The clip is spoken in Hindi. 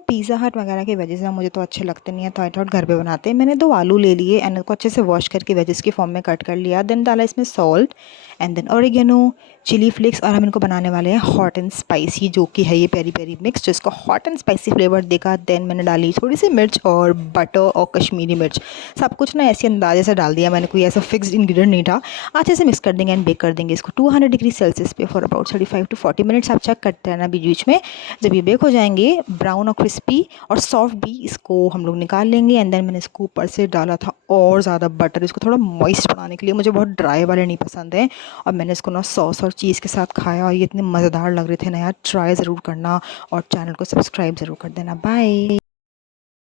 पिज़्ज़ा हट वगैरह के वेजेस ना मुझे तो अच्छे लगते नहीं है, तो आई थॉट घर पे बनाते हैं। मैंने 2 आलू ले लिए एंड उनको अच्छे से वॉश करके वेजेस की फॉर्म में कट कर लिया। देन डाला इसमें salt and then oregano, chilli flakes, और हम इनको बनाने वाले हैं हॉट एंड स्पाइसी, जो कि है ये पेरी पेरी मिक्स जिसको हॉट एंड स्पाइसी फ्लेवर देगा। देन मैंने डाली थोड़ी सी मिर्च और बटर और कश्मीरी मिर्च, सब कुछ ना ऐसे अंदाजे से डाल दिया मैंने, कोई ऐसा फिक्स्ड इंग्रेडिएंट नहीं था। अच्छे से मिक्स कर देंगे एंड बेक कर देंगे इसको 200 डिग्री सेल्सियस पे फॉर अबाउट 35 टू 40 मिनट्स। आप चेक करते रहना बीच बीच में। जब ये बेक हो जाएंगे ब्राउन और क्रिस्पी और सॉफ्ट भी, इसको हम लोग निकाल लेंगे। एंड देन मैंने इसको ऊपर से डाला था और ज़्यादा बटर, इसको थोड़ा मॉइस्ट बनाने के लिए, मुझे बहुत ड्राई वाले नहीं पसंद है। और मैंने इसको ना सॉस और चीज़ के साथ खाया और ये इतने मज़ेदार लग रहे थे ना यार, ट्राई ज़रूर करना और चैनल को सब्सक्राइब ज़रूर कर देना। बाय।